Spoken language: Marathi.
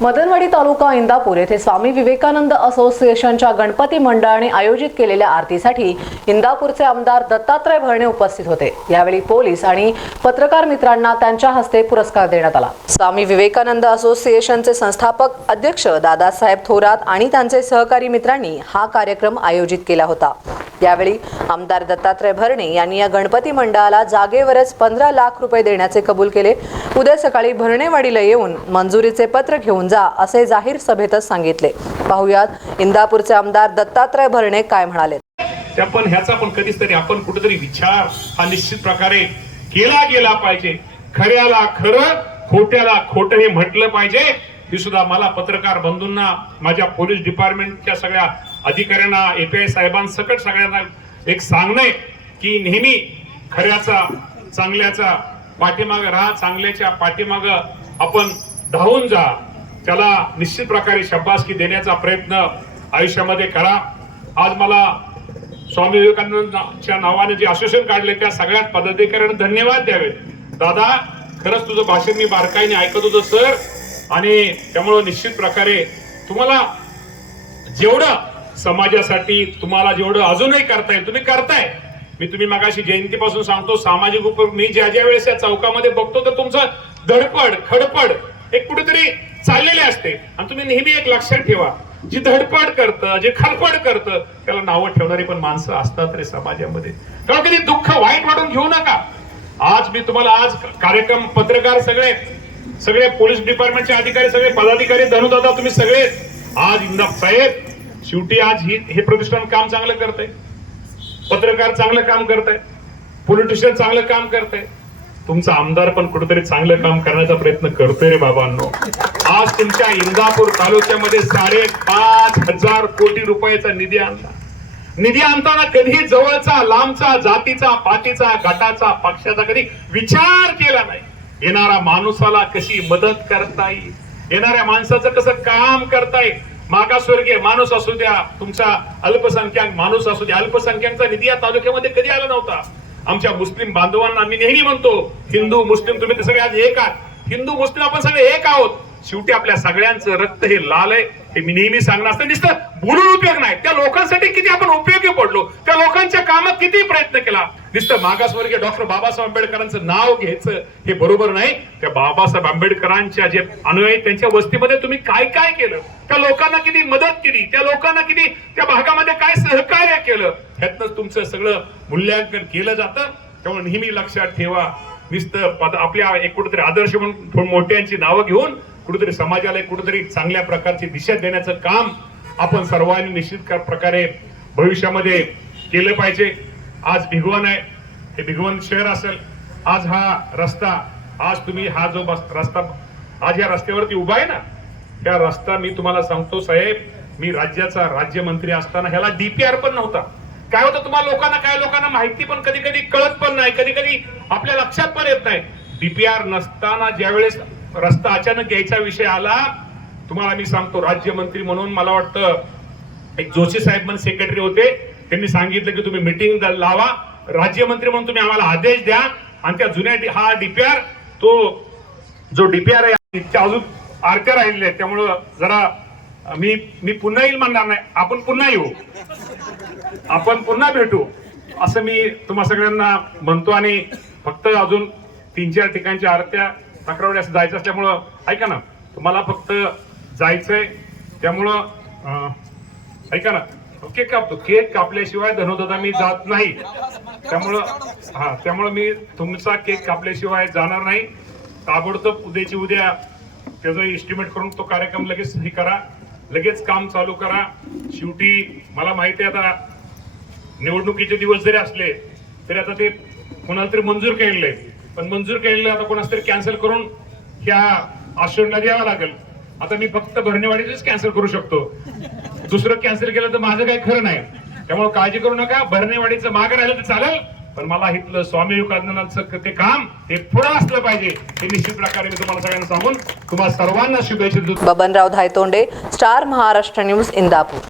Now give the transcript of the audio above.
मदनवाडी तालुका इंदापूर येथे स्वामी विवेकानंद असोसिएशनच्या गणपती मंडळाने आयोजित केलेल्या आरतीसाठी इंदापूरचे आमदार दत्तात्रय भरणे उपस्थित होते. यावेळी पोलीस आणि पत्रकार मित्रांना त्यांच्या हस्ते पुरस्कार देण्यात आला. स्वामी विवेकानंद असोसिएशनचे संस्थापक अध्यक्ष दादासाहेब थोरात आणि त्यांचे सहकारी मित्रांनी हा कार्यक्रम आयोजित केला होता. यावेळी आमदार दत्तात्रय भरणे यांनी या गणपती मंडळाला जागेवरच पंधरा लाख रुपये देण्याचे कबूल केले. उद्या सकाळी भरणेवाडीला येऊन मंजुरीचे पत्र घेऊन जा असे जाहीर सभेतच सांगितले. पाहुयात इंदापूरचे आमदार दत्तात्रय भरणे काय म्हणाले. त्या पण ह्याचा पण कधीच तरी आपण कुठेतरी विचार हा निश्चित प्रकारे केला गेला पाहिजे. खऱ्याला खरं खोट्याला खोट हे म्हटलं पाहिजे. ही सुद्धा मला पत्रकार बंधूंना माझ्या पोलीस डिपार्टमेंटच्या सगळ्या अधिकाऱ्यांना एपीआय साहेबांसकट सगळ्यांना एक सांगणं आहे की नेहमी खऱ्याचा चांगल्याचा पाठीमाग राहा चांगल्याच्या पाठीमाग आपण धावून जा. त्याला निश्चित प्रकारे शब्बासकी देण्याचा प्रयत्न आयुष्यामध्ये करा. आज मला स्वामी विवेकानंदच्या नावाने जे असोसिएशन काढले त्या सगळ्यात पदाधिकाऱ्यांना धन्यवाद द्यावे दादा खरंच तुझं भाषण मी बारकाईने ऐकत होतो सर. आणि त्यामुळं निश्चित प्रकारे तुम्हाला जेवढं समाजासाठी तुम्हाला जेवढं अजूनही करता येईल तुम्ही करताय. मी तुम्ही मगाशी जयंतीपासून सांगतो सामाजिक उपयोग मी ज्या ज्या वेळेस या चौकामध्ये बघतो तर तुमचं धडपड खडपड एक कुठेतरी चाललेले असते. आणि तुम्ही नेहमी एक लक्षात ठेवा जी धडपड करतं जे खडपड करतं त्याला नावं ठेवणारी पण माणसं असतात रे समाजामध्ये. कारण कधी दुःख वाईट वाटून घेऊ नका. आज मी तुम्हाला आज कार्यक्रम पत्रकार सगळे सगळे पोलीस डिपार्टमेंटचे अधिकारी सगळे पदाधिकारी धनुदादा तुम्ही सगळे आज इंदा साहेब शेवटी आज ही हे प्रतिष्ठान काम चांगलं करतंय. पत्रकार चांगलं काम करताय. पॉलिटिशियन चांगलं काम करताय. तुमचा आमदार पण कुठेतरी चांगलं काम करण्याचा प्रयत्न करतोय रे बाबांनो. आज तुमच्या इंदापूर तालुक्यामध्ये साडे पाच हजार कोटी रुपयाचा निधी आणला. निधी आणताना कधी जवळचा लांबचा जातीचा पाटीचा गटाचा पक्षाचा कधी विचार केला नाही. येणारा माणूसाला कशी मदत करता येईल? येणाऱ्या माणसाचं कसं काम करता येईल? मागासवर्गीय माणूस असू द्या तुमचा अल्पसंख्याक माणूस असू द्या अल्पसंख्याकचा निधी या तालुक्यामध्ये कधी आला नव्हता. आमच्या मुस्लिम बांधवांना मी नेहमी म्हणतो हिंदू मुस्लिम तुम्ही ते सगळे आज एक आहात. हिंदू मुस्लिम आपण सगळे एक आहोत. शेवटी आपल्या सगळ्यांचं रक्त हे लाल आहे हे मी नेहमी सांगणार असतं. नुसतं बोलून उपयोग नाही. त्या लोकांसाठी किती आपण उपयोग बाबांच्या कामात किती प्रयत्न केला नुसतं मागासवर्गीय डॉक्टर बाबासाहेब आंबेडकरांचं नाव घ्यायचं हे बरोबर नाही. त्या बाबासाहेब आंबेडकरांच्या जे अनुयायी त्यांच्या वस्तीमध्ये तुम्ही काय काय केलं? त्या लोकांना किती मदत केली? त्या लोकांना किती त्या भागामध्ये काय सहकार्य केलं? ह्यातनंच तुमचं सगळं मूल्यांकन केलं जातं. त्यामुळे नेहमी लक्षात ठेवा नुसतं पद आपल्या एक कुठेतरी आदर्श म्हणून मोठ्यांची नावं घेऊन कुठेतरी समाजाला कुठेतरी चांगल्या प्रकारची दिशा देण्याचं काम आपण सर्वांनी निश्चित प्रकारे भविष्यामध्ये केलं पाहिजे. आज भिगवण आहे. हे भिगवण शहर असेल. आज हा रस्ता आज तुम्ही हा जो बस- रस्ता आज या रस्त्यावरती उभा आहे ना त्या रस्ता मी तुम्हाला सांगतो साहेब मी राज्याचा राज्यमंत्री असताना ह्याला डीपीआर पण नव्हता. काय होतं तुम्हाला लोकांना काय लोकांना माहिती पण कधी कधी कळत पण नाही कधी कधी आपल्या लक्षात पण येत नाही. डीपीआर नसताना ज्यावेळेस रस्ता अचानक घ्यायचा विषय आला तुम्हाला मी सांगतो राज्यमंत्री म्हणून मला वाटतं एक जोशी साहेब म्हणून सेक्रेटरी होते. त्यांनी सांगितलं की तुम्ही मिटिंग लावा राज्यमंत्री म्हणून तुम्ही आम्हाला आदेश द्या आणि त्या जुन्या डी- हा डीपीआर तो जो डीपीआर आहे त्या अजून आरत्या राहिलेल्या आहेत. त्यामुळं जरा मी मी पुन्हा येईल म्हणणार नाही. आपण पुन्हा येऊ. आपण पुन्हा भेटू. असं मी तुम्हा सगळ्यांना म्हणतो आणि फक्त अजून तीन चार ठिकाणच्या आरत्या तक्रावडी असं जायचं असल्यामुळं ऐका ना तुम्हाला फक्त जायचंय. त्यामुळं ऐका ना. केक कापतो केक कापल्याशिवाय धनोदादा मी जात नाही. त्यामुळं हा त्यामुळं मी तुमचा केक कापल्याशिवाय जाणार नाही. ताबडतोब उद्याची उद्या त्याचा एस्टिमेट करून तो कार्यक्रम लगेच हे करा. लगेच काम चालू करा. शेवटी मला माहिती आहे आता निवडणुकीचे दिवस जरी असले तरी आता ते कोणाला तरी मंजूर केलेलं आहे पण मंजूर केलेलं आता कोणाला तरी कॅन्सल करून ह्या आश्रमला द्यावं लागेल. आता मी फक्त भरणेवाडीचेच कॅन्सल करू शकतो. दुसरं कॅन्सल केलं तर माझं काही खरं नाही. त्यामुळे काळजी करू नका. भरणेवाडीचं मागे राहिलं तर चालेल. पण मला इथलं स्वामी विवेकानंदांचं ते काम ते पुढं असलं पाहिजे. हे निश्चित प्रकारे मी तुम्हाला सगळ्यांना सांगून तुम्हाला सर्वांना शुभेच्छा देतो. Babanrao Dhaytonde star Maharashtra news Indapur.